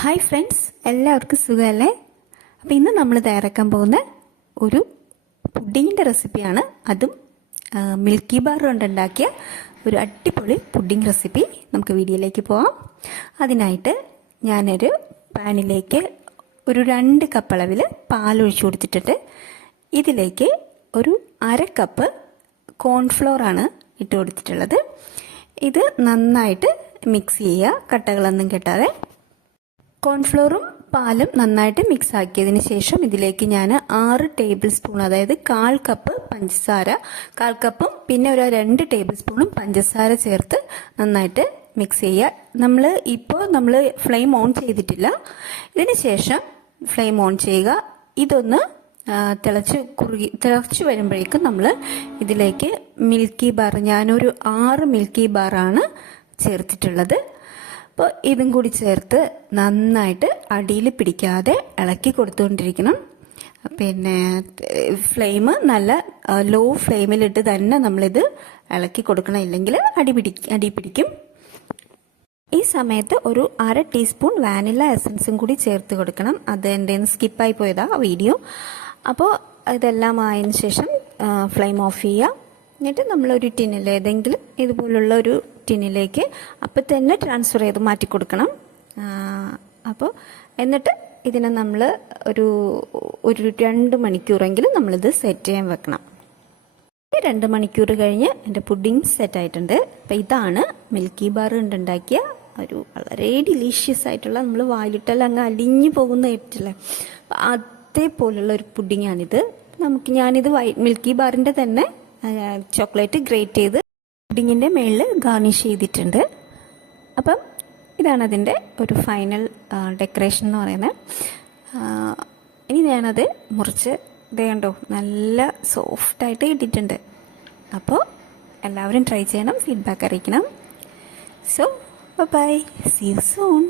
Hi friends എല്ലാവർക്കും സുഖമല്ലേ? അപ്പോൾ ഇന്ന് നമ്മൾ തയ്യാറാക്കാൻ പോകുന്ന ഒരു പുഡിങ്ങിന്റെ റെസിപ്പിയാണ്. അതും മിൽക്കി ബാർ കൊണ്ടുണ്ടാക്കിയ ഒരു അടിപൊളി പുഡിംഗ് റെസിപ്പി. നമുക്ക് വീഡിയോയിലേക്ക് പോവാം. അതിനായിട്ട് ഞാനൊരു പാനിലേക്ക് ഒരു രണ്ട് കപ്പ് അളവിൽ പാൽ ഒഴിച്ചു കൊടുത്തിട്ടുണ്ട്. ഇതിലേക്ക് ഒരു അര കപ്പ് കോൺഫ്ലോർ ആണ് ഇട്ട് കൊടുത്തിട്ടുള്ളത്. ഇത് നന്നായിട്ട് മിക്സ് ചെയ്യുക. കട്ടകളൊന്നും കെട്ടാതെ കോൺഫ്ലോറും പാലും നന്നായിട്ട് മിക്സ് ആക്കിയതിന് ശേഷം ഇതിലേക്ക് ഞാൻ ആറ് ടേബിൾ സ്പൂൺ അതായത് കാൽ കപ്പ് പഞ്ചസാര കാൽ കപ്പും പിന്നെ ഒരു രണ്ട് ടേബിൾ സ്പൂണും പഞ്ചസാര ചേർത്ത് നന്നായിട്ട് മിക്സ് ചെയ്യുക. നമ്മൾ ഇപ്പോൾ നമ്മൾ ഫ്ലെയിം ഓൺ ചെയ്തിട്ടില്ല. ഇതിന് ശേഷം ഫ്ലെയിം ഓൺ ചെയ്യുക. ഇതൊന്ന് തിളച്ച് കുറുകി തിളച്ച് വരുമ്പോഴേക്കും നമ്മൾ ഇതിലേക്ക് മിൽക്കി ബാർ ഞാനൊരു ആറ് മിൽക്കി ബാറാണ് ചേർത്തിട്ടുള്ളത്. അപ്പോൾ ഇതും കൂടി ചേർത്ത് നന്നായിട്ട് അടിയിൽ പിടിക്കാതെ ഇളക്കി കൊടുത്തുകൊണ്ടിരിക്കണം. പിന്നെ ഫ്ലെയിം നല്ല ലോ ഫ്ലെയിമിലിട്ട് തന്നെ നമ്മളിത് ഇളക്കി കൊടുക്കണം. ഇല്ലെങ്കിൽ അടി പിടി അടി പിടിക്കും. ഈ സമയത്ത് ഒരു അര ടീസ്പൂൺ വാനില എസൻസും കൂടി ചേർത്ത് കൊടുക്കണം. അത് എന്റെ സ്കിപ്പായി പോയതാ വീഡിയോ. അപ്പോൾ ഇതെല്ലാം ആയതിനു ശേഷം ഫ്ലെയിം ഓഫ് ചെയ്യുക. എന്നിട്ട് നമ്മളൊരു ടിന്നിൽ ഏതെങ്കിലും ഇതുപോലുള്ള ഒരു ടിന്നിലേക്ക് അപ്പം തന്നെ ട്രാൻസ്ഫർ ചെയ്ത് മാറ്റി കൊടുക്കണം. അപ്പോൾ എന്നിട്ട് ഇതിനെ നമ്മൾ ഒരു ഒരു രണ്ട് മണിക്കൂറെങ്കിലും നമ്മളിത് സെറ്റ് ചെയ്യാൻ വെക്കണം. രണ്ട് മണിക്കൂർ കഴിഞ്ഞ് എന്റെ പുഡിംഗ് സെറ്റ് ആയിട്ടുണ്ട്. അപ്പം ഇതാണ് മിൽക്കി ബാർ കൊണ്ടുണ്ടാക്കിയ ഒരു വളരെ ഡിലീഷ്യസ് ആയിട്ടുള്ള നമ്മൾ വായിലിട്ടാൽ അങ്ങ് അലിഞ്ഞു പോകുന്ന ഏറ്റില്ലേ? അപ്പം അതേപോലുള്ള ഒരു പുഡിങ്ങാണിത് നമുക്ക് ഞാനിത് വൈ മിൽക്കി ബാറിന്റെ തന്നെ ചോക്ലേറ്റ് ഗ്രേറ്റ് ചെയ്ത് പുഡിങ്ങിന്റെ മേളിൽ ഗാർണിഷ് ചെയ്തിട്ടുണ്ട്. അപ്പം ഇതാണ് അതിന്റെ ഒരു ഫൈനൽ ഡെക്കറേഷൻ എന്ന് പറയുന്നത്. ഇനി ഞാനത് മുറിച്ച് ഇത് കണ്ടോ നല്ല സോഫ്റ്റായിട്ട് കിട്ടിയിട്ടുണ്ട് അപ്പോൾ എല്ലാവരും ട്രൈ ചെയ്യണം ഫീഡ്ബാക്ക് അറിയിക്കണം. So bye see you soon